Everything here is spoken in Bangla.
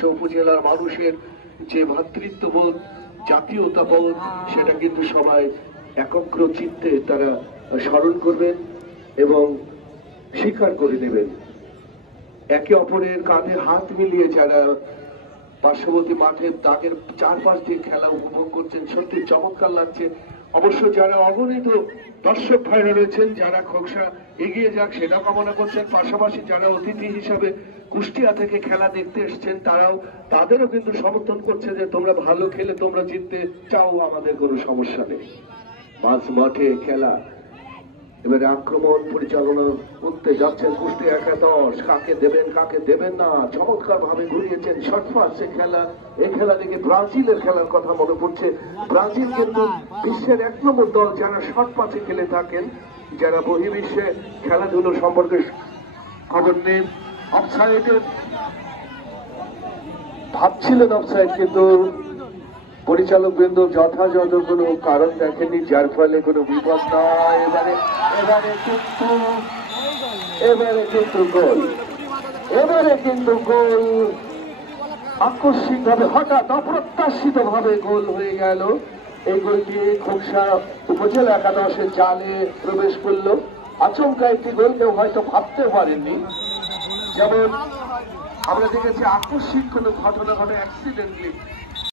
খোকসা উপজেলার মানুষের যে ভ্রাতৃত্ববোধ, জাতীয়তাবোধ, সেটা কিন্তু সবাই একগ্র চিত্তে তারা স্মরণ করবেন এবং স্বীকার করে নেবেন। একে অপরের কাঁধে হাত মিলিয়ে যারা পার্শ্ববর্তী মাঠের দাগের চারপাশ দিয়ে খেলা উপভোগ করছেন, সত্যি চমৎকার লাগছে। অবশ্য যারা অগণিত দর্শক ভাইরা রয়েছেন, যারা খোকসা এগিয়ে যাক সেটা কামনা করছেন, পাশাপাশি যারা অতিথি হিসাবে কুষ্টিয়া থেকে খেলা দেখতে এসছেন তাদেরও কিন্তু সমর্থন করছে যে তোমরা ভালো খেলে তোমরা জিততে চাও, আমাদের কোনো সমস্যা নেই। মাঝ মাঠে খেলা, এবারে আক্রমণ পরিচালনা করতে যাচ্ছেন কুষ্টিয়া একাদশ। কাকে দেবেন কাকে দেবেন না চমৎকার ভাবে ঘুরিয়েছেন শর্টফাস্টে খেলা। এই খেলা দেখে ব্রাজিলের খেলার কথা মনে পড়ছে। ব্রাজিল কিন্তু বিশ্বের 1 নম্বর দল যারা শর্ট পাসে খেলে থাকেন, যারা বহির্বিশ্বে খেলাধুলো সম্পর্কে খবর নেন। অফসাইডে ভাবছিলেন অফসাইড, কিন্তু পরিচালক বৃন্দ যথাযথ কোনো কারণ দেখেনি, যার ফলে কোনো বিপদ নয়। এবারে কিন্তু গোল আকস্মিক ভাবে, হঠাৎ অপ্রত্যাশিত ভাবে গোল হয়ে গেল। এই গোলটি খোকসা উপজেলা একাদশের জালে প্রবেশ করলো। আচমকা একটি গোল কেউ হয়তো ভাবতে পারেননি। যেমন আমরা দেখেছি আকস্মিক কোনো ঘটনা ঘটে, অ্যাক্সিডেন্টলি